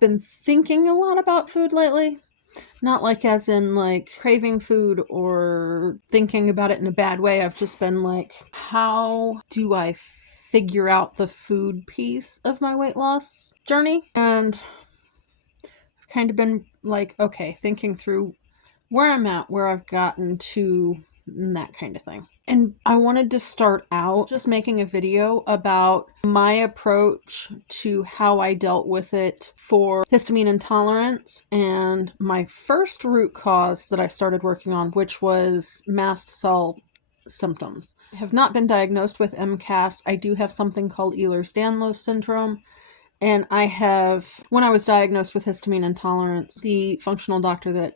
I've been thinking a lot about food lately. Not like as in like craving food or thinking about it in a bad way. I've just been like, how do I figure out the food piece of my weight loss journey? And I've kind of been like, okay, thinking through where I'm at, where I've gotten to, and that kind of thing. And I wanted to start out just making a video about my approach to how I dealt with it for histamine intolerance and my first root cause that I started working on, which was mast cell symptoms. I have not been diagnosed with MCAS. I do have something called Ehlers-Danlos syndrome. And when I was diagnosed with histamine intolerance, the functional doctor that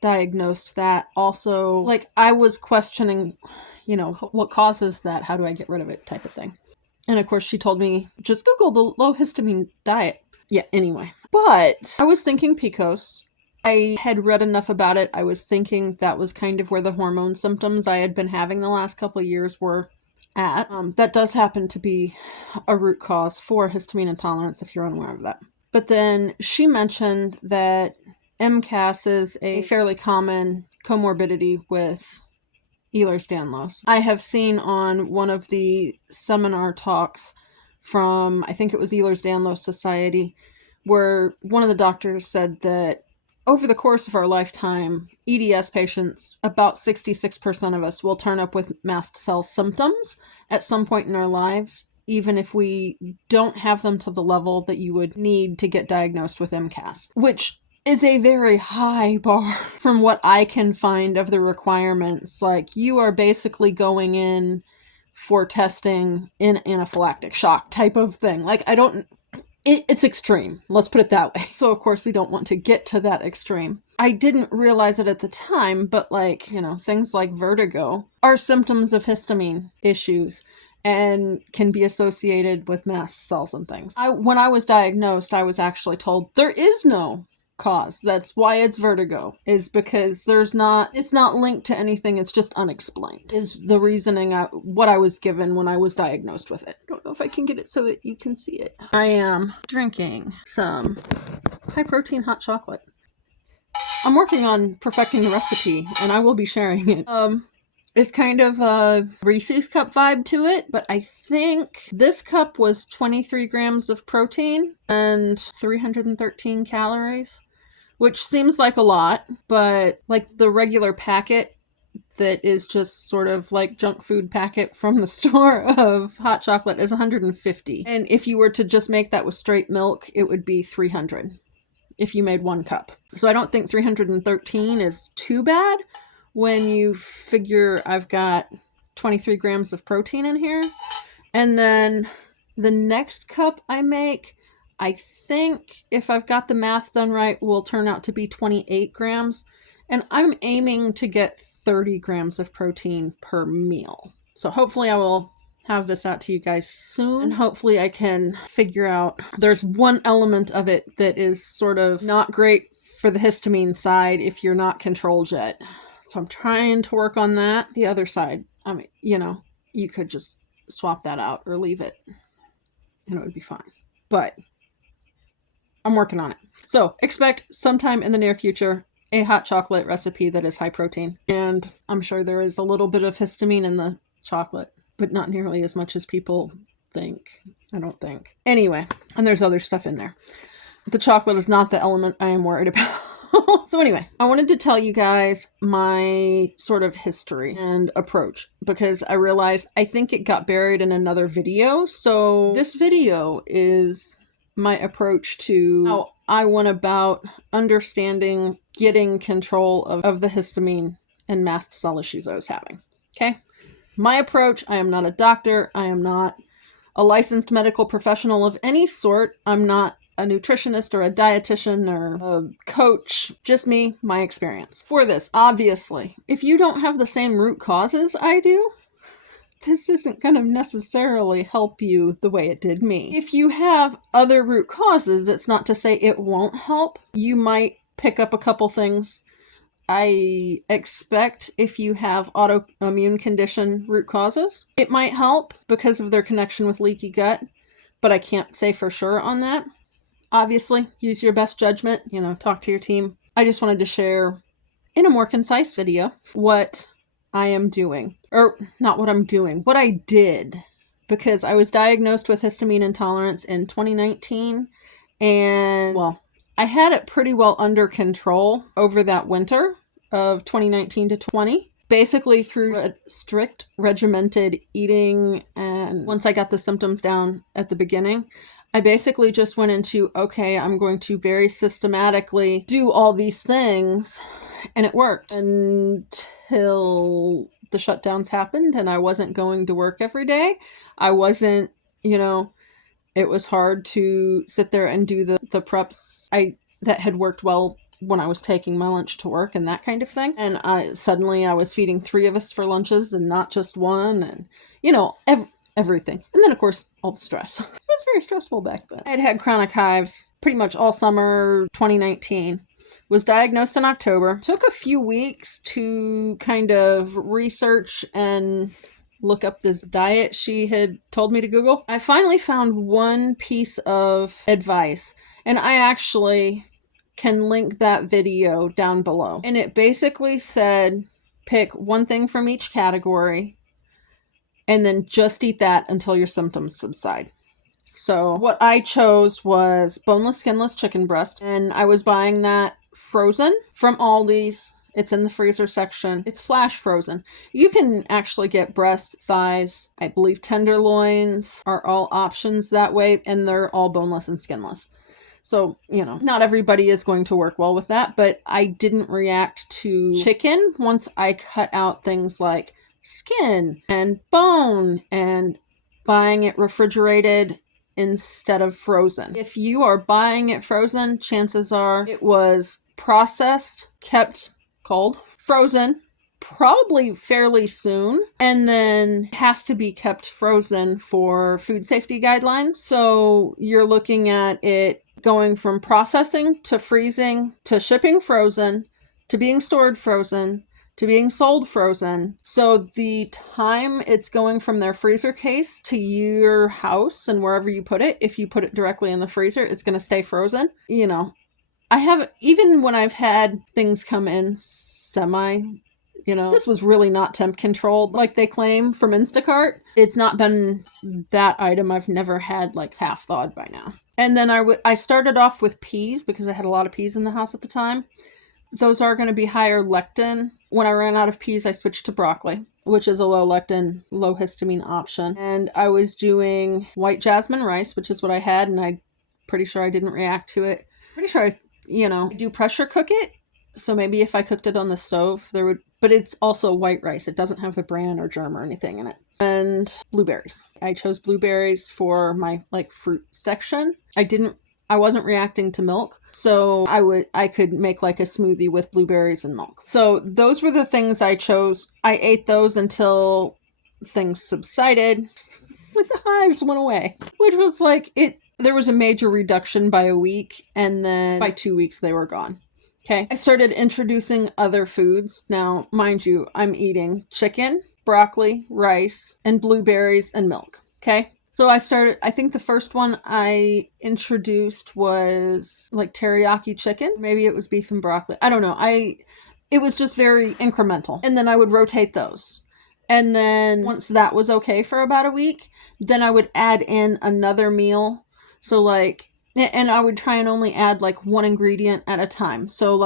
diagnosed that also, like, I was questioning, what causes that? How do I get rid of it type of thing. And of course she told me, just Google the low histamine diet. Yeah, anyway. But I was thinking PCOS. I had read enough about it. I was thinking that was kind of where the hormone symptoms I had been having the last couple of years were at. That does happen to be a root cause for histamine intolerance if you're unaware of that. But then she mentioned that MCAS is a fairly common comorbidity with Ehlers-Danlos. I have seen on one of the seminar talks from, I think it was Ehlers-Danlos Society, where one of the doctors said that over the course of our lifetime, EDS patients, about 66% of us will turn up with mast cell symptoms at some point in our lives, even if we don't have them to the level that you would need to get diagnosed with MCAS, which is a very high bar from what I can find of the requirements. Like, you are basically going in for testing in anaphylactic shock type of thing. Like, it's extreme. Let's put it that way. So of course we don't want to get to that extreme. I didn't realize it at the time, but things like vertigo are symptoms of histamine issues and can be associated with mast cells and things. When I was diagnosed, I was actually told there is no cause. That's why it's vertigo, is because it's not linked to anything. It's just unexplained is the reasoning what I was given when I was diagnosed with it. I don't know if I can get it so that you can see it. I am drinking some high protein hot chocolate. I'm working on perfecting the recipe and I will be sharing it. It's kind of a Reese's cup vibe to it, but I think this cup was 23 grams of protein and 313 calories. Which seems like a lot, but like the regular packet that is just sort of like junk food packet from the store of hot chocolate is 150. And if you were to just make that with straight milk, it would be 300 if you made one cup. So I don't think 313 is too bad when you figure I've got 23 grams of protein in here. And then the next cup I make, I think, if I've got the math done right, will turn out to be 28 grams. And I'm aiming to get 30 grams of protein per meal. So hopefully I will have this out to you guys soon. And hopefully I can figure out, there's one element of it that is sort of not great for the histamine side if you're not controlled yet. So I'm trying to work on that. The other side, you could just swap that out or leave it and it would be fine. But I'm working on it. So expect sometime in the near future a hot chocolate recipe that is high protein. And I'm sure there is a little bit of histamine in the chocolate, but not nearly as much as people think. I don't think. Anyway, and there's other stuff in there. The chocolate is not the element I am worried about. So anyway, I wanted to tell you guys my sort of history and approach because I realized I think it got buried in another video. So this video is my approach to how I went about understanding getting control of the histamine and mast cell issues I was having. Okay? My approach, I am not a doctor. I am not a licensed medical professional of any sort. I'm not a nutritionist or a dietitian or a coach. Just me, my experience. For this, obviously, if you don't have the same root causes I do, this isn't going to necessarily help you the way it did me. If you have other root causes, it's not to say it won't help. You might pick up a couple things. I expect if you have autoimmune condition root causes, it might help because of their connection with leaky gut, but I can't say for sure on that. Obviously, use your best judgment, talk to your team. I just wanted to share in a more concise video what I am doing. Or not what I'm doing, what I did. Because I was diagnosed with histamine intolerance in 2019. And, well, I had it pretty well under control over that winter of 2019 to 20. Basically through a strict regimented eating. And once I got the symptoms down at the beginning, I basically just went into, okay, I'm going to very systematically do all these things. And it worked until the shutdowns happened and I wasn't going to work every day. I wasn't, it was hard to sit there and do the preps that had worked well when I was taking my lunch to work and that kind of thing. And suddenly I was feeding 3 of us for lunches and not just one, and everything. And then of course all the stress. It was very stressful back then. I had had chronic hives pretty much all summer 2019. Was diagnosed in October. Took a few weeks to kind of research and look up this diet she had told me to Google. I finally found one piece of advice, and I actually can link that video down below. And it basically said, pick one thing from each category and then just eat that until your symptoms subside. So what I chose was boneless, skinless chicken breast, and I was buying that frozen from Aldi's. It's in the freezer section. It's flash frozen. You can actually get breast, thighs, I believe tenderloins are all options that way, and they're all boneless and skinless. So, not everybody is going to work well with that, but I didn't react to chicken once I cut out things like skin and bone and buying it refrigerated instead of frozen. If you are buying it frozen, chances are it was processed, kept cold, frozen, probably fairly soon, and then has to be kept frozen for food safety guidelines. So you're looking at it going from processing to freezing to shipping frozen to being stored frozen to being sold frozen. So the time it's going from their freezer case to your house and wherever you put it, if you put it directly in the freezer, it's going to stay frozen. I have, even when I've had things come in this was really not temp controlled like they claim from Instacart. It's not been that item. I've never had like half thawed by now. And then I started off with peas because I had a lot of peas in the house at the time. Those are going to be higher lectin. When I ran out of peas, I switched to broccoli, which is a low lectin, low histamine option. And I was doing white jasmine rice, which is what I had, and I'm pretty sure I didn't react to it. Pretty sure I do pressure cook it. So maybe if I cooked it on the stove, but it's also white rice. It doesn't have the bran or germ or anything in it. And blueberries. I chose blueberries for my fruit section. I wasn't reacting to milk, so I could make like a smoothie with blueberries and milk. So those were the things I chose. I ate those until things subsided. When the hives went away, which was there was a major reduction by a week, and then by 2 weeks they were gone. Okay. I started introducing other foods. Now, mind you, I'm eating chicken, broccoli, rice, and blueberries and milk. Okay. So I think the first one I introduced was like teriyaki chicken. Maybe it was beef and broccoli. I don't know. It was just very incremental. And then I would rotate those. And then once that was okay for about a week, then I would add in another meal. So and I would try and only add one ingredient at a time. So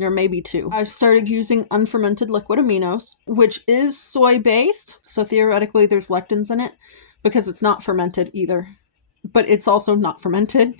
or maybe 2. I started using unfermented liquid aminos, which is soy-based. So theoretically there's lectins in it because it's not fermented either. But it's also not fermented.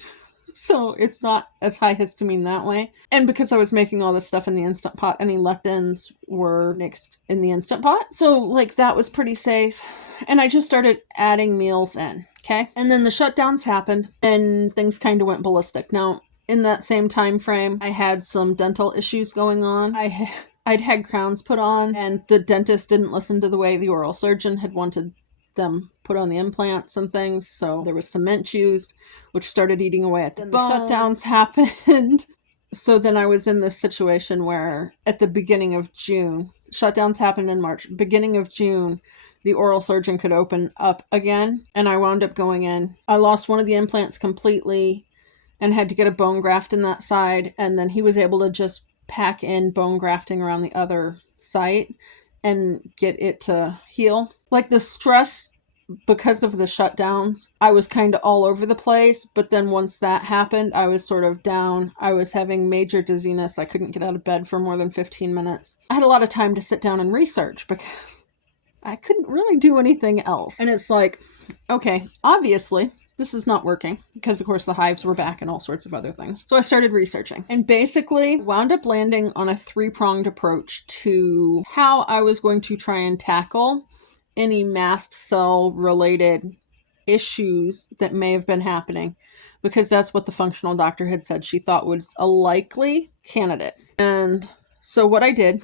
So it's not as high histamine that way. And because I was making all this stuff in the Instant Pot, any lectins were mixed in the Instant Pot. So that was pretty safe. And I just started adding meals in. Okay. And then the shutdowns happened and things kind of went ballistic. Now, in that same time frame, I had some dental issues going on. I'd had crowns put on, and the dentist didn't listen to the way the oral surgeon had wanted them put on the implants and things. So there was cement used, which started eating away at the bone. The shutdowns happened. So then I was in this situation where at the beginning of June, shutdowns happened in March, beginning of June, the oral surgeon could open up again, and I wound up going in. I lost one of the implants completely, and had to get a bone graft in that side. And then he was able to just pack in bone grafting around the other site and get it to heal. Like the stress, because of the shutdowns, I was kind of all over the place. But then once that happened, I was sort of down. I was having major dizziness. I couldn't get out of bed for more than 15 minutes. I had a lot of time to sit down and research because I couldn't really do anything else. And it's like, okay, obviously this is not working because, of course, the hives were back and all sorts of other things. So I started researching and basically wound up landing on a 3-pronged approach to how I was going to try and tackle any mast cell related issues that may have been happening, because that's what the functional doctor had said she thought was a likely candidate. And so what I did,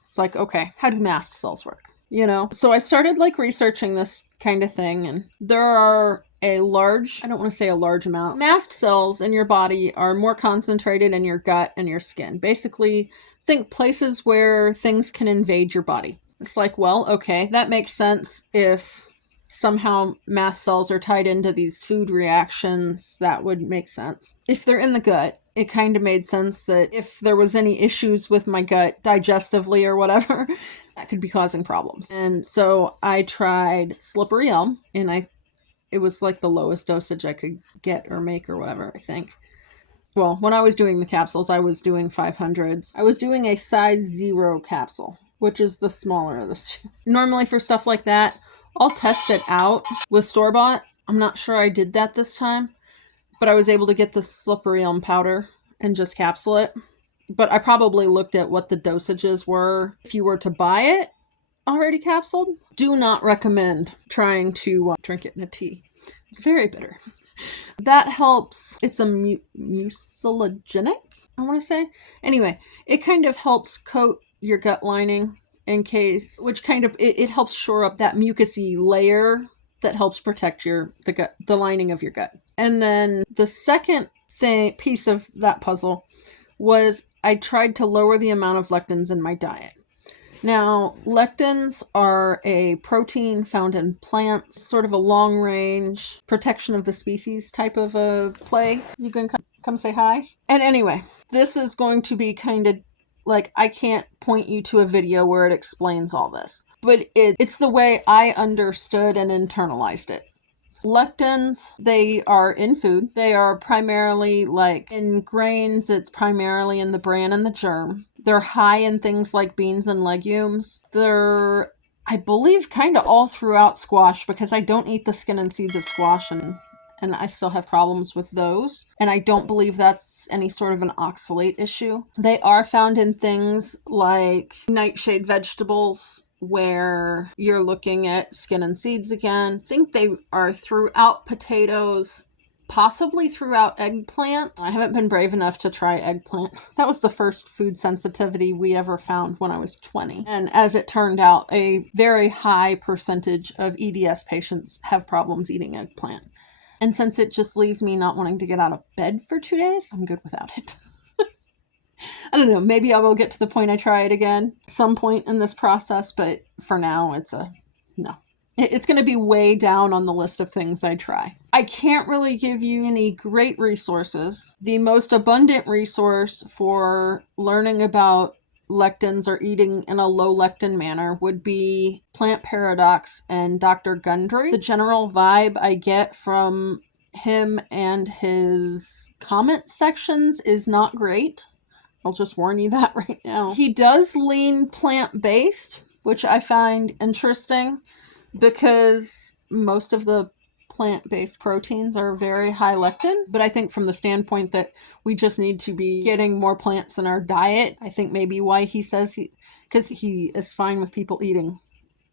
it's like, okay, how do mast cells work? You know, so I started like researching this kind of thing, and there are I don't want to say a large amount. Mast cells in your body are more concentrated in your gut and your skin. Basically, think places where things can invade your body. It's like, well, okay, that makes sense. If somehow mast cells are tied into these food reactions, that would make sense. If they're in the gut, it kind of made sense that if there was any issues with my gut digestively or whatever, that could be causing problems. And so I tried slippery elm, and it was like the lowest dosage I could get or make or whatever, I think. Well, when I was doing the capsules, I was doing 500s. I was doing a size 0 capsule, which is the smaller of the two. Normally for stuff like that, I'll test it out with store-bought. I'm not sure I did that this time, but I was able to get the slippery elm powder and just capsule it. But I probably looked at what the dosages were. If you were to buy it already capsuled, do not recommend trying to drink it in a tea. It's very bitter. That helps. It's a mucilagenic, I want to say. Anyway, it kind of helps coat your gut lining which kind of, it helps shore up that mucousy layer that helps protect the lining of your gut. And then the second piece of that puzzle was I tried to lower the amount of lectins in my diet. Now, lectins are a protein found in plants, sort of a long-range protection of the species type of a play. You can come say hi. And anyway, this is going to be kind of like, I can't point you to a video where it explains all this, but it's the way I understood and internalized it. Lectins, they are in food. They are primarily like in grains. It's primarily in the bran and the germ. They're high in things like beans and legumes. They're, I believe, kind of all throughout squash, because I don't eat the skin and seeds of squash, and I still have problems with those. And I don't believe that's any sort of an oxalate issue. They are found in things like nightshade vegetables, where you're looking at skin and seeds again. I think they are throughout potatoes, possibly throughout eggplant. I haven't been brave enough to try eggplant. That was the first food sensitivity we ever found when I was 20. And as it turned out, a very high percentage of EDS patients have problems eating eggplant. And since it just leaves me not wanting to get out of bed for 2 days, I'm good without it. I don't know, maybe I will get to the point I try it again at some point in this process, but for now, it's a no. It's going to be way down on the list of things I try. I can't really give you any great resources. The most abundant resource for learning about lectins or eating in a low lectin manner would be Plant Paradox and Dr. Gundry. The general vibe I get from him and his comment sections is not great. I'll just warn you that right now. He does lean plant-based, which I find interesting because most of the plant-based proteins are very high lectin. But I think from the standpoint that we just need to be getting more plants in our diet, I think maybe why he says because he is fine with people eating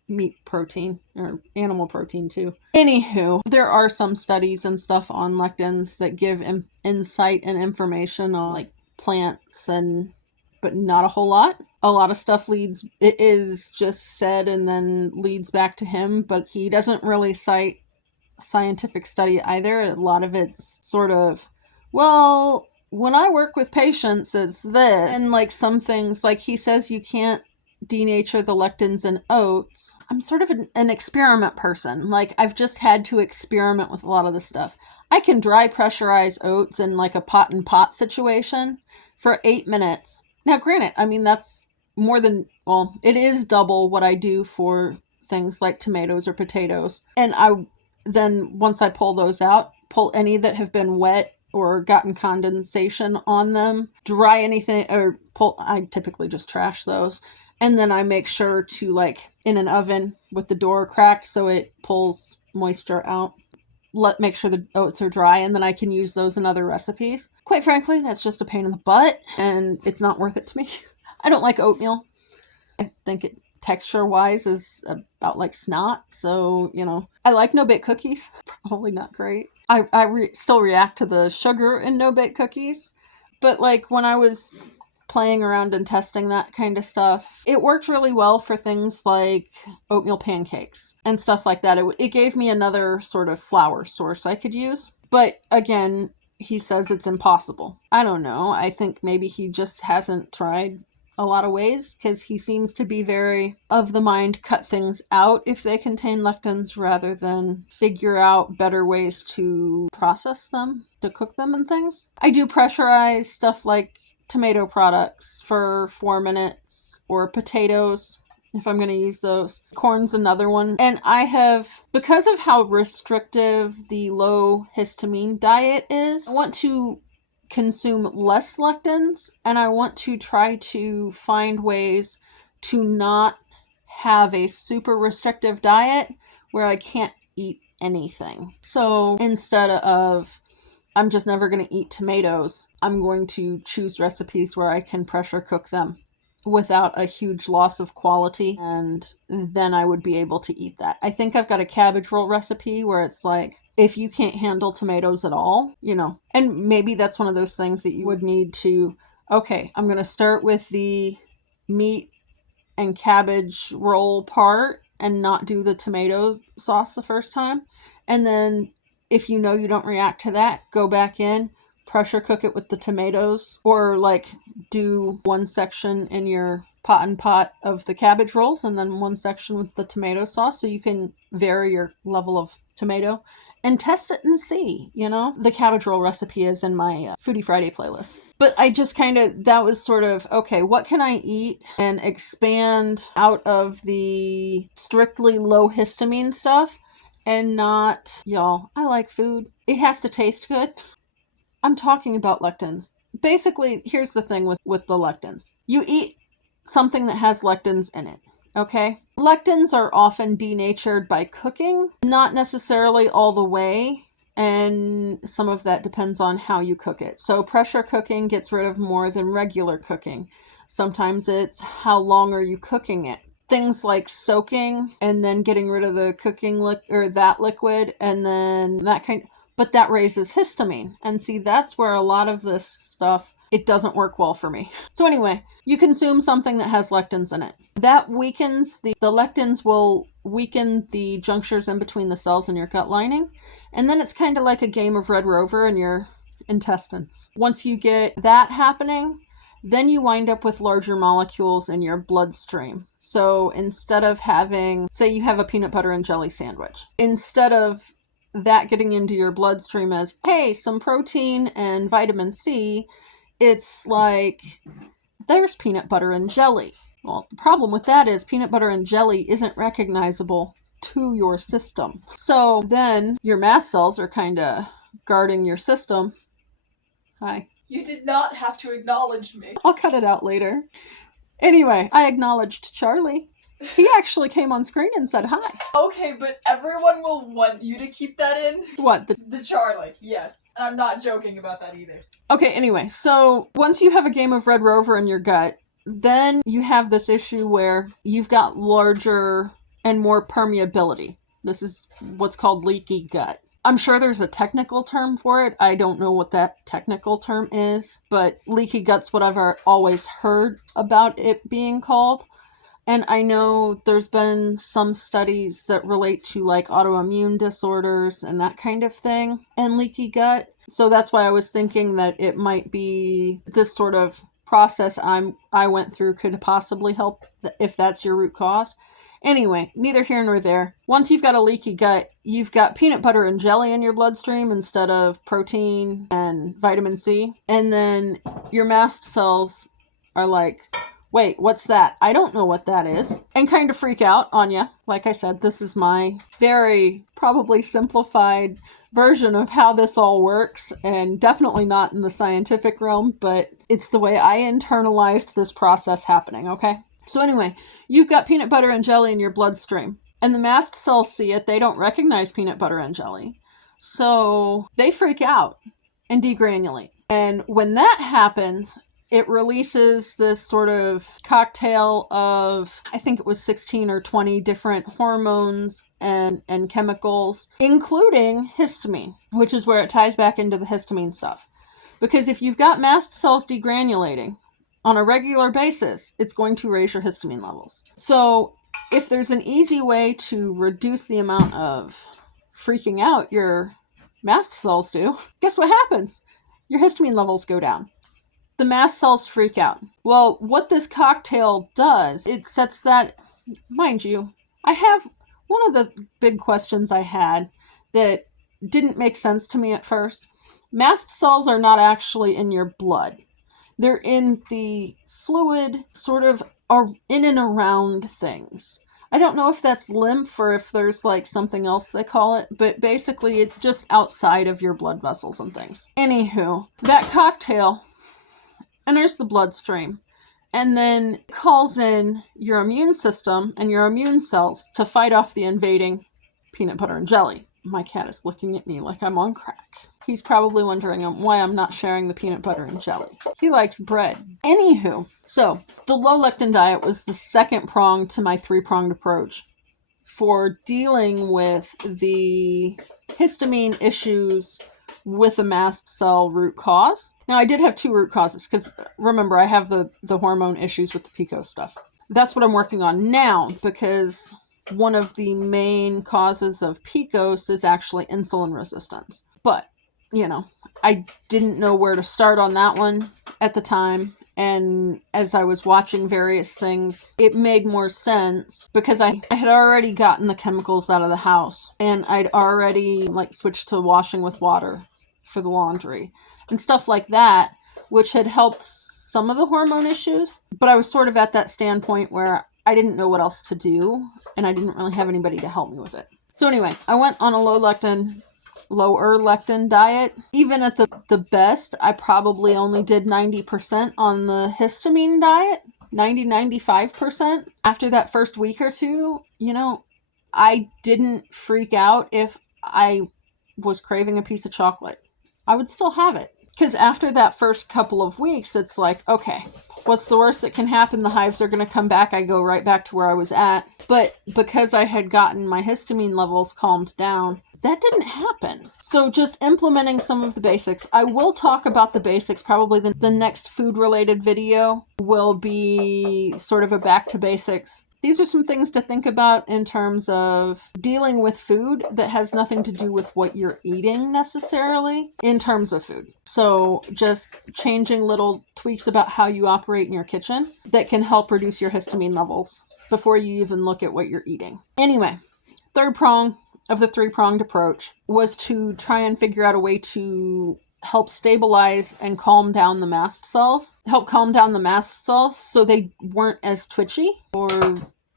meat protein or animal protein too. Anywho, there are some studies and stuff on lectins that give insight and information on like plants, but not a whole lot. A lot of stuff it is just said and then leads back to him, but he doesn't really cite scientific study either. A lot of it's sort of, well, when I work with patients, it's this. And like some things, like he says you can't denature the lectins in oats, I'm sort of an experiment person. Like, I've just had to experiment with a lot of this stuff. I can dry pressurize oats in like a pot and pot situation for 8 minutes. Now, granted, I mean, that's more than, well, it is double what I do for things like tomatoes or potatoes. And then once I pull those out, pull any that have been wet or gotten condensation on them, dry anything, or pull, I typically just trash those. And then I make sure to, like, in an oven with the door cracked so it pulls moisture out. Make sure the oats are dry, and then I can use those in other recipes. Quite frankly, that's just a pain in the butt, and it's not worth it to me. I don't like oatmeal. I think it, texture-wise, is about like snot. So, I like no-bake cookies. Probably not great. I still react to the sugar in no-bake cookies. But, like, when I was playing around and testing that kind of stuff, it worked really well for things like oatmeal pancakes and stuff like that. It gave me another sort of flour source I could use. But again, he says it's impossible. I don't know. I think maybe he just hasn't tried a lot of ways, because he seems to be very of the mind, cut things out if they contain lectins rather than figure out better ways to process them, to cook them and things. I do pressurize stuff like tomato products for 4 minutes, or potatoes if I'm going to use those. Corn's another one. And I have, because of how restrictive the low histamine diet is, I want to consume less lectins, and I want to try to find ways to not have a super restrictive diet where I can't eat anything. So instead of I'm just never going to eat tomatoes, I'm going to choose recipes where I can pressure cook them without a huge loss of quality, and then I would be able to eat that. I think I've got a cabbage roll recipe where it's like, if you can't handle tomatoes at all, and maybe that's one of those things that you would need to, okay, I'm going to start with the meat and cabbage roll part and not do the tomato sauce the first time. And then if you don't react to that, go back in, pressure cook it with the tomatoes, or like do one section in your pot and pot of the cabbage rolls and then one section with the tomato sauce, so you can vary your level of tomato and test it and see. The cabbage roll recipe is in my Foodie Friday playlist. But I just that was sort of, okay, what can I eat and expand out of the strictly low histamine stuff, and not, y'all, I like food. It has to taste good. I'm talking about lectins. Basically, here's the thing with the lectins. You eat something that has lectins in it, okay? Lectins are often denatured by cooking, not necessarily all the way, and some of that depends on how you cook it. So pressure cooking gets rid of more than regular cooking. Sometimes it's how long are you cooking it. Things like soaking and then getting rid of the cooking that liquid, and then that but that raises histamine. And see, that's where a lot of this stuff, it doesn't work well for me. So anyway, you consume something that has lectins in it. That weakens, the lectins will weaken the junctures in between the cells in your gut lining. And then it's kind of like a game of Red Rover in your intestines. Once you get that happening, then you wind up with larger molecules in your bloodstream. So instead of having, say you have a peanut butter and jelly sandwich, instead of that getting into your bloodstream as, hey, some protein and vitamin C, it's like, there's peanut butter and jelly. Well, the problem with that is peanut butter and jelly isn't recognizable to your system. So then your mast cells are kind of guarding your system. Hi. You did not have to acknowledge me. I'll cut it out later. Anyway, I acknowledged Charlie. He actually came on screen and said hi. Okay, but everyone will want you to keep that in. What? The Charlie, yes. And I'm not joking about that either. Okay, anyway, so once you have a game of Red Rover in your gut, then you have this issue where you've got larger and more permeability. This is what's called leaky gut. I'm sure there's a technical term for it. I don't know what that technical term is, but leaky gut's what I've always heard about it being called. And I know there's been some studies that relate to like autoimmune disorders and that kind of thing and leaky gut. So that's why I was thinking that it might be this sort of process I went through could possibly help if that's your root cause. Anyway, neither here nor there. Once you've got a leaky gut, you've got peanut butter and jelly in your bloodstream instead of protein and vitamin C. And then your mast cells are like, wait, what's that? I don't know what that is. And kind of freak out on you. Like I said, this is my very probably simplified version of how this all works, and definitely not in the scientific realm, but it's the way I internalized this process happening, okay? So anyway, you've got peanut butter and jelly in your bloodstream, and the mast cells see it. They don't recognize peanut butter and jelly. So they freak out and degranulate. And when that happens, it releases this sort of cocktail of, I think it was 16 or 20 different hormones and chemicals, including histamine, which is where it ties back into the histamine stuff. Because if you've got mast cells degranulating on a regular basis, it's going to raise your histamine levels. So if there's an easy way to reduce the amount of freaking out your mast cells do, guess what happens? Your histamine levels go down. The mast cells freak out. Well, what this cocktail does, it sets that, mind you, I have one of the big questions I had that didn't make sense to me at first. Mast cells are not actually in your blood. They're in the fluid, sort of in and around things. I don't know if that's lymph or if there's like something else they call it, but basically it's just outside of your blood vessels and things. Anywho, that cocktail enters the bloodstream and then calls in your immune system and your immune cells to fight off the invading peanut butter and jelly. My cat is looking at me like I'm on crack. He's probably wondering why I'm not sharing the peanut butter and jelly. He likes bread. Anywho, so the low lectin diet was the second prong to my three-pronged approach for dealing with the histamine issues with a mast cell root cause. Now, I did have two root causes because remember, I have the hormone issues with the PCOS stuff. That's what I'm working on now because one of the main causes of PCOS is actually insulin resistance. But, I didn't know where to start on that one at the time. And as I was watching various things, it made more sense because I had already gotten the chemicals out of the house and I'd already switched to washing with water for the laundry and stuff like that, which had helped some of the hormone issues. But I was sort of at that standpoint where I didn't know what else to do and I didn't really have anybody to help me with it. So anyway, I went on a lower lectin diet. Even at the best, I probably only did 90% on the histamine diet, 95%. After that first week or two, I didn't freak out if I was craving a piece of chocolate. I would still have it. Because after that first couple of weeks, it's like, okay, what's the worst that can happen? The hives are going to come back. I go right back to where I was at. But because I had gotten my histamine levels calmed down, that didn't happen. So just implementing some of the basics. I will talk about the basics. Probably the next food-related video will be sort of a back to basics. These are some things to think about in terms of dealing with food that has nothing to do with what you're eating necessarily in terms of food. So just changing little tweaks about how you operate in your kitchen that can help reduce your histamine levels before you even look at what you're eating. Anyway, third prong of the three-pronged approach was to try and figure out a way to help stabilize and calm down the mast cells. So they weren't as twitchy, or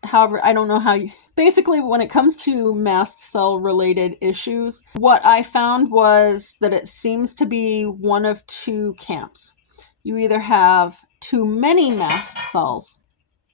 however, I don't know how you... Basically, when it comes to mast cell related issues, what I found was that it seems to be one of two camps. You either have too many mast cells,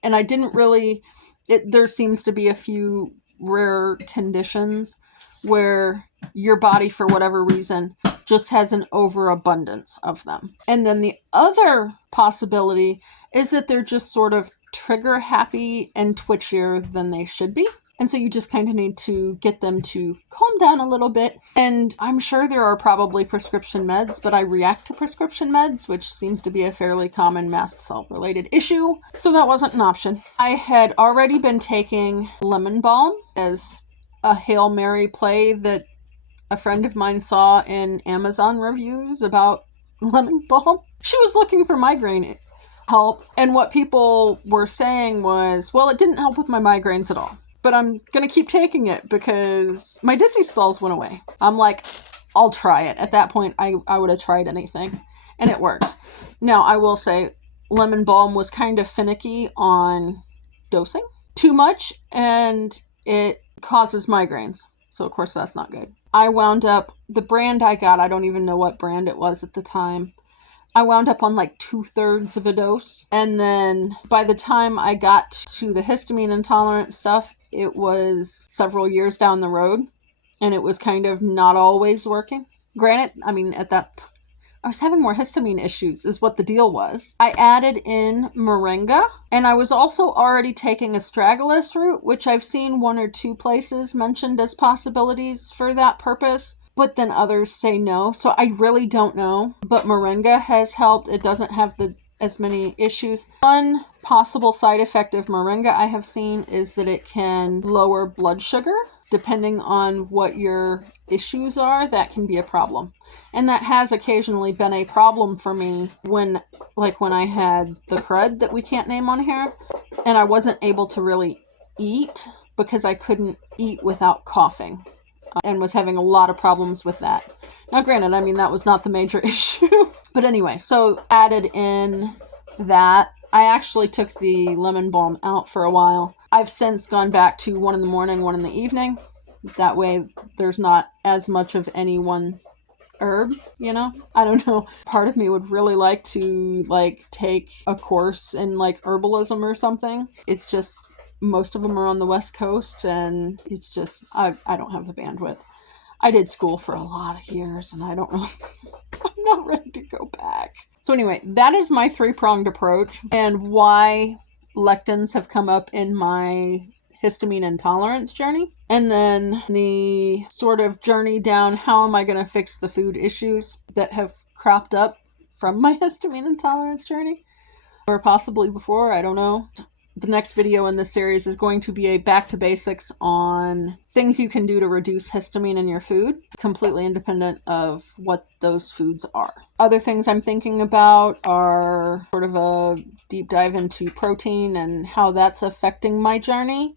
and I didn't really... there seems to be a few rare conditions where your body, for whatever reason, just has an overabundance of them. And then the other possibility is that they're just sort of trigger happy and twitchier than they should be. And so you just kind of need to get them to calm down a little bit. And I'm sure there are probably prescription meds, but I react to prescription meds, which seems to be a fairly common mast cell related issue. So that wasn't an option. I had already been taking lemon balm as a Hail Mary play that a friend of mine saw in Amazon reviews about lemon balm. She was looking for migraine help. And what people were saying was, well, it didn't help with my migraines at all, but I'm going to keep taking it because my dizzy spells went away. I'm like, I'll try it. At that point, I would have tried anything, and it worked. Now, I will say lemon balm was kind of finicky on dosing. Too much, and it causes migraines. So, of course, that's not good. I wound up, the brand I got, I don't even know what brand it was at the time. I wound up on like 2/3 of a dose. And then by the time I got to the histamine intolerant stuff, it was several years down the road. And it was kind of not always working. Granted, I mean, I was having more histamine issues is what the deal was. I added in moringa, and I was also already taking astragalus root, which I've seen 1 or 2 places mentioned as possibilities for that purpose, but then others say no. So I really don't know, but moringa has helped. It doesn't have as many issues. One possible side effect of moringa I have seen is that it can lower blood sugar. Depending on what your issues are, that can be a problem. And that has occasionally been a problem for me when I had the crud that we can't name on here, and I wasn't able to really eat because I couldn't eat without coughing, and was having a lot of problems with that. Now, granted, I mean, that was not the major issue. But anyway, so added in that. I actually took the lemon balm out for a while. I've since gone back to 1 in the morning, 1 in the evening. That way there's not as much of any one herb, you know? I don't know. Part of me would really like to take a course in herbalism or something. It's just most of them are on the West Coast, and it's just I don't have the bandwidth. I did school for a lot of years, and I don't really I'm not ready to go back. So anyway, that is my 3-pronged approach, and why lectins have come up in my histamine intolerance journey. And then the sort of journey down, how am I going to fix the food issues that have cropped up from my histamine intolerance journey? Or possibly before, I don't know. The next video in this series is going to be a back to basics on things you can do to reduce histamine in your food, completely independent of what those foods are. Other things I'm thinking about are sort of a deep dive into protein and how that's affecting my journey,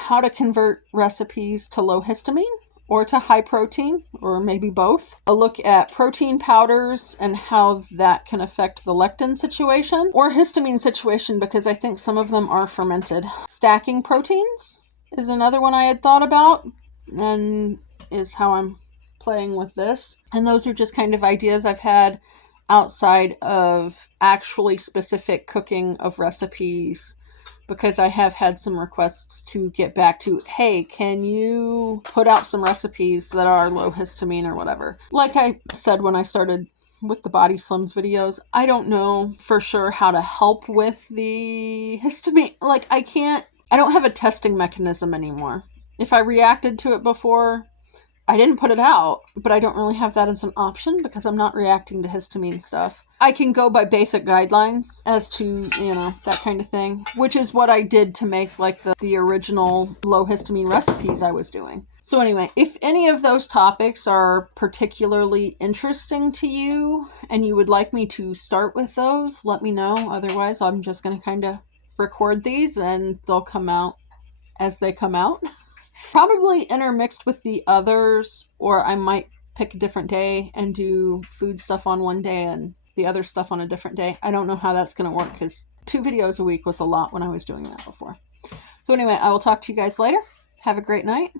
how to convert recipes to low histamine or to high protein, or maybe both. A look at protein powders and how that can affect the lectin situation or histamine situation, because I think some of them are fermented. Stacking proteins is another one I had thought about, and is how I'm playing with this. And those are just kind of ideas I've had outside of actually specific cooking of recipes, because I have had some requests to get back to, hey, can you put out some recipes that are low histamine or whatever? Like I said when I started with the Body Slims videos, I don't know for sure how to help with the histamine. I don't have a testing mechanism anymore. If I reacted to it before, I didn't put it out, but I don't really have that as an option because I'm not reacting to histamine stuff. I can go by basic guidelines as to, that kind of thing, which is what I did to make the original low histamine recipes I was doing. So anyway, if any of those topics are particularly interesting to you and you would like me to start with those, let me know. Otherwise, I'm just going to kind of record these and they'll come out as they come out. Probably intermixed with the others, or I might pick a different day and do food stuff on one day and the other stuff on a different day. I don't know how that's going to work because 2 videos a week was a lot when I was doing that before. So anyway, I will talk to you guys later. Have a great night.